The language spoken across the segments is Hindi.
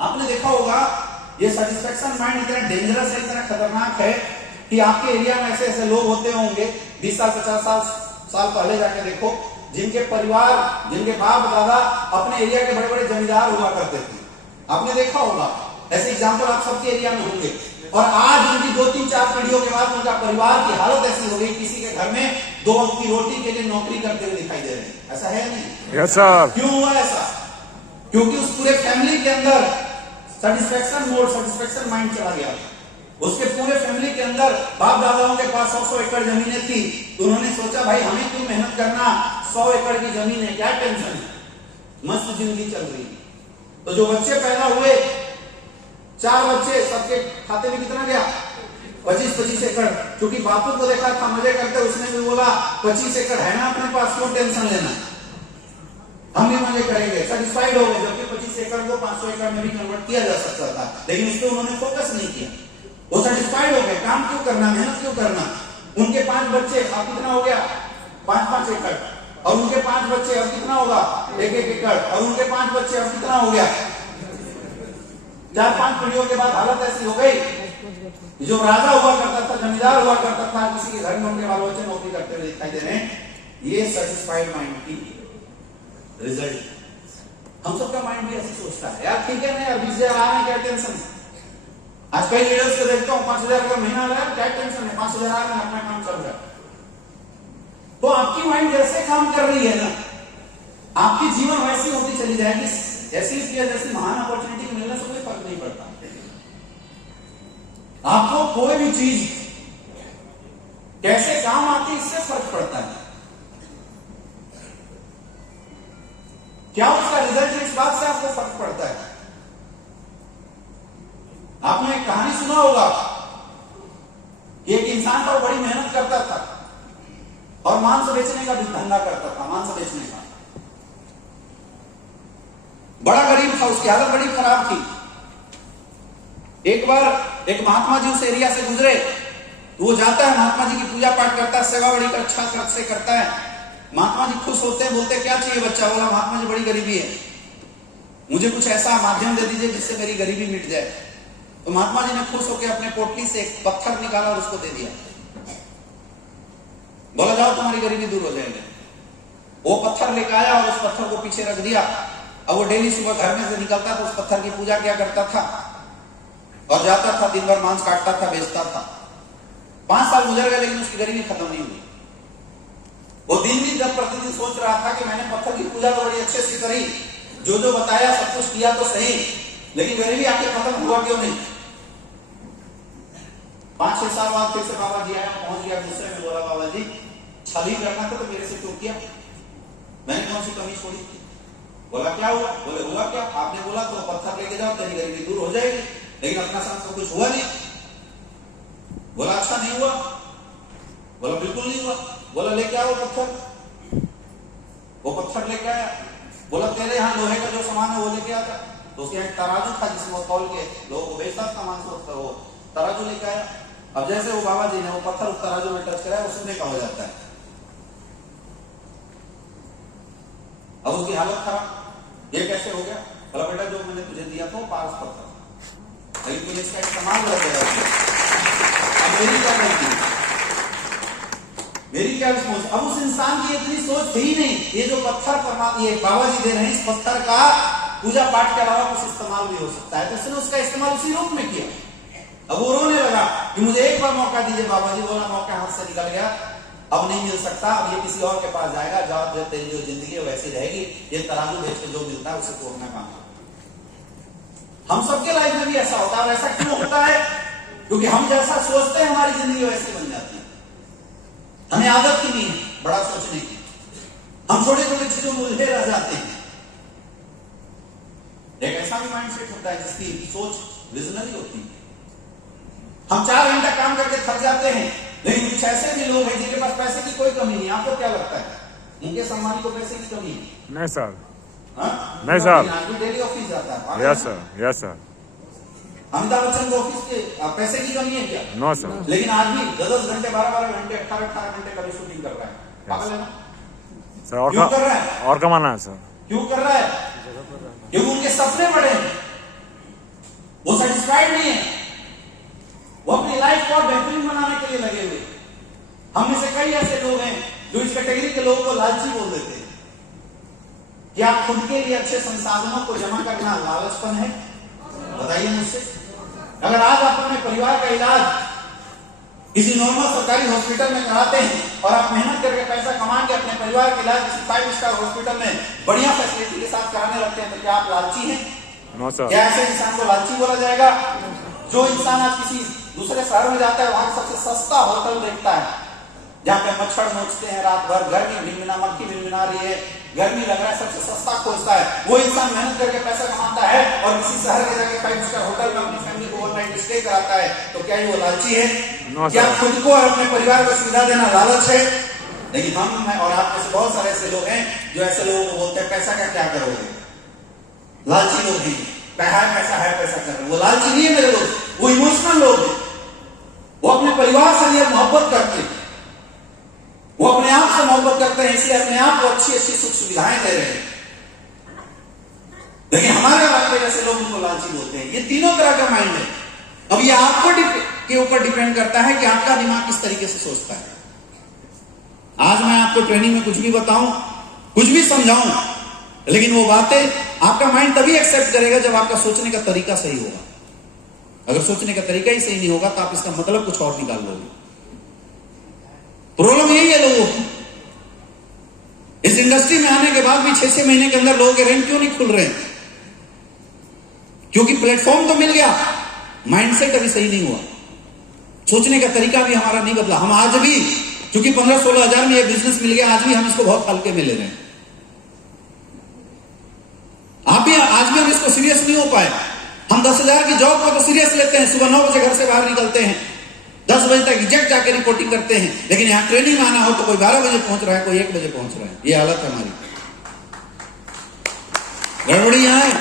आपने देखा होगा ये सेटिस्फेक्शन माइंड इतना डेंजरस है, इतना खतरनाक है कि आपके एरिया में ऐसे ऐसे लोग होते होंगे 20 साल 50 साल पहले जाके देखो, जिनके परिवार, जिनके बाप दादा अपने एरिया के बड़े बड़े जमींदार हुआ करते थे। आपने देखा होगा, ऐसे एग्जाम्पल आप सबके एरिया में होंगे। और आज उनकी 2-3-4 पीढ़ियों के बाद उनका परिवार की हालत ऐसी हो गई, किसी के घर में 2 वक्त की रोटी के लिए नौकरी करते हुए दिखाई दे रहे हैं। ऐसा है नहीं? Yes sir. क्यों हुआ ऐसा? क्योंकि उस पूरे फैमिली के अंदर सेटिस्फेक्शन मोड, सेटिस्फेक्शन माइंड चला गया। उसके पूरे फैमिली के अंदर बाप दादाओं के पास 100 एकड़ जमीनें थी, तो उन्होंने सोचा भाई हमें क्यों मेहनत करना, 100 एकड़ की जमीन है, क्या टेंशन है, मस्त जिंदगी चल रही है। तो जो बच्चे पैदा हुए, 4 बच्चे, सबके खाते में कितना गया? 25-25 एकड़। क्योंकि बापू को देखा था मजे करते, उसने भी बोला 25 एकड़ है ना अपने पास, क्यों टेंशन लेना, हम भी मजे करेंगे। सेटिस्फाइड हो गए। जबकि 25 एकड़ को 500 एकड़ में भी कन्वर्ट किया जा सकता था, लेकिन इस पर उन्होंने फोकस नहीं किया। वो सेटिस्फाइड हो गए। काम क्यों करना, मेहनत क्यों करना। उनके 5 बच्चे, अब कितना हो गया? 5-5 एकड़। और उनके 5 बच्चे, अब कितना होगा? 1-1 एकड़। और उनके 5 बच्चे, अब कितना हो गया? 4-5 पीढ़ियों के बाद हालत ऐसी हो गई, जो राजा हुआ करता था, जमींदार हुआ करता था, किसी के घर में उनके बाल बच्चे नौकरी करते हुए दिखाई दे रहे हैं। ये सेटिस्फाइड माइंड की रिजल्ट। हम सबका माइंड भी ऐसे सोचता है, यार ठीक है ना यार, 20,000 आ रहे हैं, क्या टेंशन है। आज कई लीडर्स को देखता हूं 5,000 का महीना आ रहा है, क्या टेंशन है, 5,000 आ रहे हैं, अपना काम चल रहा है। तो आपकी माइंड जैसे काम कर रही है ना, आपकी जीवन वैसी होती चली जाएगी। ऐसी जैसी महान अपॉर्चुनिटी मिलने से कोई फर्क नहीं पड़ता। आपको कोई भी चीज कैसे काम आती है, इससे फर्क पड़ता है। क्या उसका रिजल्ट है, इस बात से आपको फर्क पड़ता है। आपने एक कहानी सुना होगा कि एक इंसान पर बड़ी मेहनत करता था और मांस बेचने का भी धंधा करता था, मांस बेचने का। बड़ा गरीब था, उसकी हालत बड़ी खराब थी। एक बार एक महात्मा जी उस एरिया से गुजरे, तो वो जाता है, महात्मा जी की पूजा पाठ करता है, सेवा बड़ी अच्छा से करता है। महात्मा जी खुश होते हैं, बोलते क्या चाहिए बच्चा? बोला महात्मा जी बड़ी गरीबी है, मुझे कुछ ऐसा माध्यम दे दीजिए जिससे मेरी गरीबी मिट जाए। तो महात्मा जी ने खुश होकर अपने पोटली से एक पत्थर निकाला और उसको दे दिया। बोला जाओ तुम्हारी गरीबी दूर हो जाएगी। वो पत्थर लेकर आया और उस पत्थर को पीछे रख दिया। अब वो डेली सुबह घर में से निकलता तो उस पत्थर की पूजा क्या करता था और जाता था, दिन भर मांस काटता था, बेचता था। 5 साल गुजर गए, लेकिन उसकी गरीबी खत्म नहीं हुई। वो दिन जब प्रतिदिन सोच रहा था कि मैंने पत्थर की पूजा तो बड़ी अच्छे से करी, जो जो बताया सब कुछ किया तो सही, लेकिन गरीबी आके खत्म हुआ क्यों नहीं। 5-6 साल बाद फिर से बाबा जी आया, पहुंच गया दूसरे में। बोला बाबा जी छली करना था तो मेरे से क्यों किया, मैंने कौन सी कमी छोड़ी थी। बोला क्या हुआ? बोले हुआ क्या, आपने बोला तो पत्थर लेके जाओ तेरी गरीबी दूर हो जाएगी, लेकिन अपना साथ तो कुछ हुआ नहीं। बोला अच्छा नहीं हुआ? बोला बिल्कुल नहीं हुआ। बोला लेके आओ पत्थर। वो पत्थर लेके आया। बोला तेरे यहाँ लोहे का जो सामान है वो लेके आता। तो उसके यहाँ तराजू था जिसमें वो तौल के लोगों को बेचता था मांस, वो तराजू लेके आया। अब जैसे वो बाबा जी ने वो पत्थर उस तराजू में टच कराया, वो सोने का हो जाता है। अब उसकी हालत खराब, ये कैसे हो गया? बोला बेटा जो मैंने तुझे दिया था वो पारस पत्थर, लेकिन तूने इसका इस्तेमाल कर दिया। अब मेरी क्या गलती, मेरी क्या रिस्पॉन्स? अब उस इंसान की इतनी सोच थी ही नहीं। ये जो पत्थर परमात्मा ये बाबा जी दे रहे हैं, इस पत्थर का पूजा पाठ के अलावा कुछ इस्तेमाल भी हो सकता है, तो उसने उसका इस्तेमाल उसी रूप में किया। अब वो रोने लगा कि मुझे एक बार मौका दीजिए बाबा जी। बोला मौका हाथ से निकल गया, अब नहीं मिल सकता, अब ये किसी और के पास जाएगा, जब तेरी जो जिंदगी है वैसी रहेगी, ये तराजू बेच के जो मिलता है उसे तो अपना काम कर। हम सबके लाइफ में भी ऐसा होता है। ऐसा क्यों होता है? क्योंकि हम जैसा सोचते हैं हमारी जिंदगी वैसी बन जाती है। हमें आदत ही नहीं है बड़ा सोचने की, हम छोटे छोटे चीजों में उलझे रह जाते हैं। एक ऐसा भी माइंडसेट होता है जिसकी सोच विजनरी होती है। हम 4 घंटा काम करके थक जाते हैं, लेकिन कुछ ऐसे भी लोग हैं जिनके पास पैसे की कोई कमी नहीं। आपको क्या लगता है मुकेश अंबानी को पैसे की कमी है? नहीं सर, नहीं सर, डेली ऑफिस जाता है। Yes sir, yes sir. Amitabh Bachchan को ऑफिस के पैसे की कमी है क्या? No sir. लेकिन आदमी 10 घंटे 12 घंटे 18 घंटे का भी शूटिंग कर रहा है। पागल है ना सर? क्यों कर रहा है? और कमाना है सर। क्यों कर रहा है? क्योंकि उनके सपने बड़े हैं। सेटिस्फाइड नहीं है, वो अपनी लाइफ को बेहतरीन बनाने के लिए लगे हुए। हम में से कई ऐसे लोग हैं जो इस कैटेगरी के लोगों को लालची बोल देते हैं। क्या खुद के लिए अच्छे संसाधनों को जमा करना लालचपन है? बताइए मुझसे। अगर आज आप अपने परिवार का इलाज किसी नॉर्मल सरकारी हॉस्पिटल में कराते हैं और आप मेहनत करके पैसा कमा के अपने परिवार का इलाज किसी 5 स्टार हॉस्पिटल में बढ़िया फैसिलिटी के साथ कराने लगते हैं, तो क्या आप लालची हैं? No sir. क्या ऐसे इंसान को लालची बोला जाएगा? जो इंसान आज किसी दूसरे शहर में जाता है, वहां सबसे सस्ता होटल देखता है, जहां पे मच्छर नोचते हैं रात भर, गर्मी भिनभिना, मक्खी भिनभिना रही है, गर्मी लग रहा है, सबसे सस्ता खोजता है। वो इंसान मेहनत करके पैसा कमाता है और किसी शहर में जाके 5 स्टार होटल में अपनी फैमिली को ओवरनाइट स्टे कराता है, तो क्या वो लालची है? क्या खुद को और अपने परिवार को सुविधा देना लालच है? लेकिन हम, मैं और आप में से बहुत सारे ऐसे लोग हैं जो ऐसे लोगों को बोलते हैं पैसा का क्या करोगे? लालची लोग हैं। पैसा है, पैसा कर रहे। वो लालची नहीं है मेरे दोस्त, वो इमोशनल लोग हैं। वो अपने परिवार से लिए मोहब्बत करते हैं, वो अपने आप से मोहब्बत करते हैं, इसलिए अपने आप को अच्छी अच्छी सुख सुविधाएं दे रहे हैं। लेकिन हमारे इलाके जैसे लोग उनको लालची बोलते हैं। ये तीनों तरह का माइंड है। अब ये आपको के ऊपर डिपेंड करता है कि आपका दिमाग किस तरीके से सोचता है। आज मैं आपको ट्रेनिंग में कुछ भी बताऊं, कुछ भी समझाऊं, लेकिन वो बातें आपका माइंड तभी एक्सेप्ट करेगा जब आपका सोचने का तरीका सही होगा। अगर सोचने का तरीका ही सही नहीं होगा तो आप इसका मतलब कुछ और निकाल लोगे। प्रॉब्लम यही है लोगों की। इस इंडस्ट्री में आने के बाद भी 6-6 महीने के अंदर लोगों के रैंक क्यों नहीं खुल रहे हैं? क्योंकि प्लेटफॉर्म तो मिल गया, माइंडसेट अभी सही नहीं हुआ, सोचने का तरीका भी हमारा नहीं बदला। हम आज भी, क्योंकि 15-16 हजार में ये बिजनेस मिल गया, आज भी हम इसको बहुत हल्के में ले रहे हैं। आज भी हम इसको सीरियस नहीं हो पाए। हम 10,000 की जॉब को तो सीरियस लेते हैं, सुबह 9 बजे घर से बाहर निकलते हैं, 10 बजे तक एग्जैक्ट जाके रिपोर्टिंग करते हैं, लेकिन यहां ट्रेनिंग में आना हो तो कोई 12 बजे पहुंच रहा है, कोई 1 बजे पहुंच रहा है। ये हालत है हमारी। गड़बड़ी यहां है,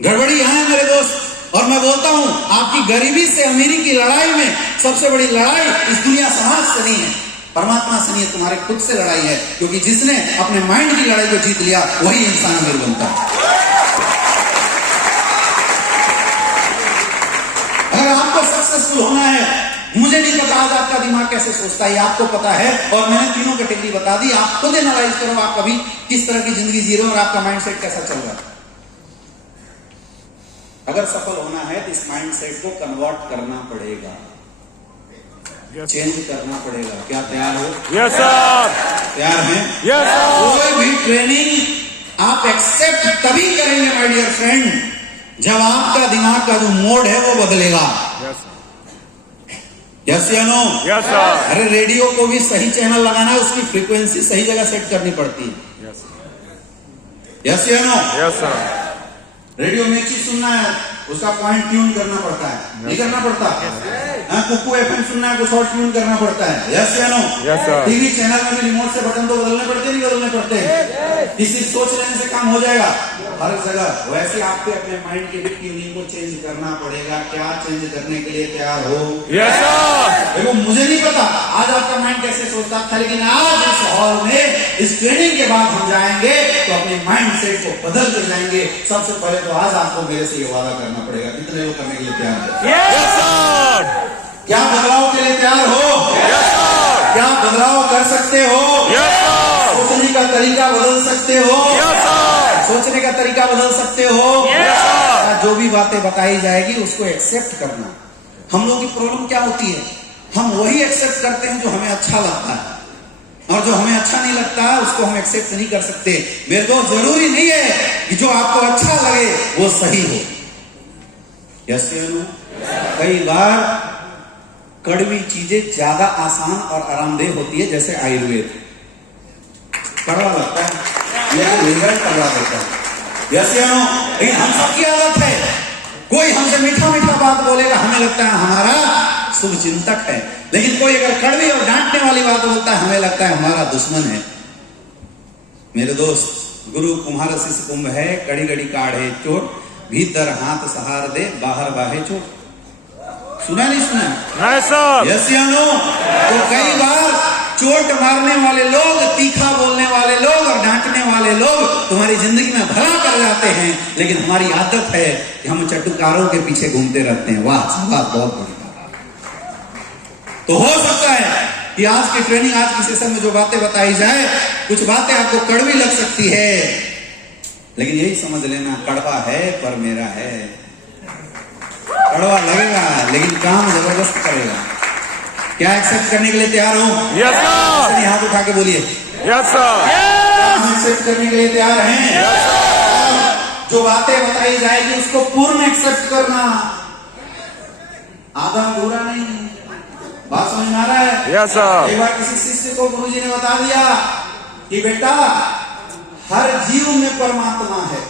गड़बड़ी यहां है मेरे दोस्त। और मैं बोलता हूं, आपकी गरीबी से अमीरी की लड़ाई में सबसे बड़ी लड़ाई इस दुनिया समाज से नहीं है, परमात्मा से नहीं है, तुम्हारे खुद से लड़ाई है। क्योंकि जिसने अपने माइंड की लड़ाई को जीत लिया वही इंसान अमीर बनता है। अगर आपको सक्सेसफुल होना है, मुझे नहीं पता आज आपका दिमाग कैसे सोचता है, आपको पता है। और मैंने तीनों कैटेगरी बता दी, आप खुद एनालाइज करो, आप कभी किस तरह की जिंदगी जी रहे हो और आपका माइंडसेट कैसा चल रहा है। अगर सफल होना है तो इस माइंडसेट को कन्वर्ट करना पड़ेगा, चेंज करना पड़ेगा। क्या तैयार हो? Yes sir. तैयार हैं? Yes sir. कोई भी ट्रेनिंग आप एक्सेप्ट तभी करेंगे माय डियर फ्रेंड, जब आपका दिमाग का जो मोड है वो बदलेगा। यस या नो? Yes sir. अरे रेडियो को भी सही चैनल लगाना है, उसकी फ्रीक्वेंसी सही जगह सेट करनी पड़ती है। यस या नो? Yes sir. रेडियो में चीज सुनना है, उसका पॉइंट ट्यून करना पड़ता है, नहीं करना पड़ता? कुकू एफएम सुनना है, कुछ और ट्यून करना पड़ता है। यस या no? Yes sir. TV channel में भी रिमोट से बटन तो बदलने पड़ते नहीं बदलने पड़ते? किसी सोच लेने से काम हो जाएगा हर जगह। वैसे आपको अपने माइंड के ट्यूनिंग को चेंज करना पड़ेगा। क्या चेंज करने के लिए तैयार हो? Yes sir. देखो, मुझे नहीं पता आज आपका माइंड कैसे सोचता था, लेकिन आज इस हॉल में इस ट्रेनिंग के बाद हम जाएंगे तो अपने माइंड सेट को बदल के जाएंगे। सबसे पहले तो आज आपको मेरे से ये वादा करना पड़ेगा। कितने लोग करने के लिए तैयार हैं? Yes sir. क्या बदलाव के लिए तैयार हो? Yes sir. क्या बदलाव कर सकते हो? Yes sir. सोचने का तरीका बदल सकते हो? Yes sir. सोचने का तरीका बदल सकते हो? Yes sir. जो भी बातें बताई जाएगी उसको एक्सेप्ट करना। हम लोगों की प्रॉब्लम क्या होती है, हम वही एक्सेप्ट करते हैं जो हमें अच्छा लगता है, और जो हमें अच्छा नहीं लगता है उसको हम एक्सेप्ट नहीं कर सकते। मेरे दोस्त, जरूरी नहीं है कि जो आपको अच्छा लगे वो सही हो। यस या नो? कई बार कड़वी चीजें ज्यादा आसान और आरामदेह होती है, जैसे आयुर्वेद। कड़वा लगता है लेकिन रिजल्ट तगड़ा देता है। यस या नो? लेकिन हम सबकी आदत है, कोई हमसे मीठा मीठा बात बोलेगा, हमें लगता है हमारा शुभ चिंतक है, लेकिन कोई अगर कड़वी और डांटने वाली बात बोलता है, हमें लगता है हमारा दुश्मन है। मेरे दोस्त, गुरु कुम्हार शिष्य कुंभ है, कड़ी कड़ी काढ़े चोट, भीतर हाथ सहार दे, बाहर बाहे चोट। सुना नहीं सुना? नहीं सर। यस या नो? तो कई बार चोट मारने वाले लोग, तीखा बोलने वाले लोग और डांटने वाले लोग तुम्हारी जिंदगी में भला कर जाते हैं, लेकिन हमारी आदत है कि हम चटुकारों के पीछे घूमते रहते हैं। वाह, बात बहुत बड़ी बात है। तो हो सकता है कि आज की ट्रेनिंग, आज की सेशन में जो बातें बताई जाए, कुछ बातें आपको कड़वी लग सकती है, लेकिन यही समझ लेना, कड़वा है पर मेरा है। कड़वा लगेगा लेकिन काम जबरदस्त करेगा। क्या एक्सेप्ट करने के लिए तैयार हो? यस सर, हाथ उठा के बोलिए यस सर, हम एक्सेप्ट करने के लिए तैयार हैं। जो बातें बताई जाएगी उसको पूर्ण एक्सेप्ट करना, आधा अधूरा नहीं। बात समझ में आ रहा है? यस सर, एक बार किसी शिष्य को गुरुजी ने बता दिया कि बेटा, हर जीव में परमात्मा है।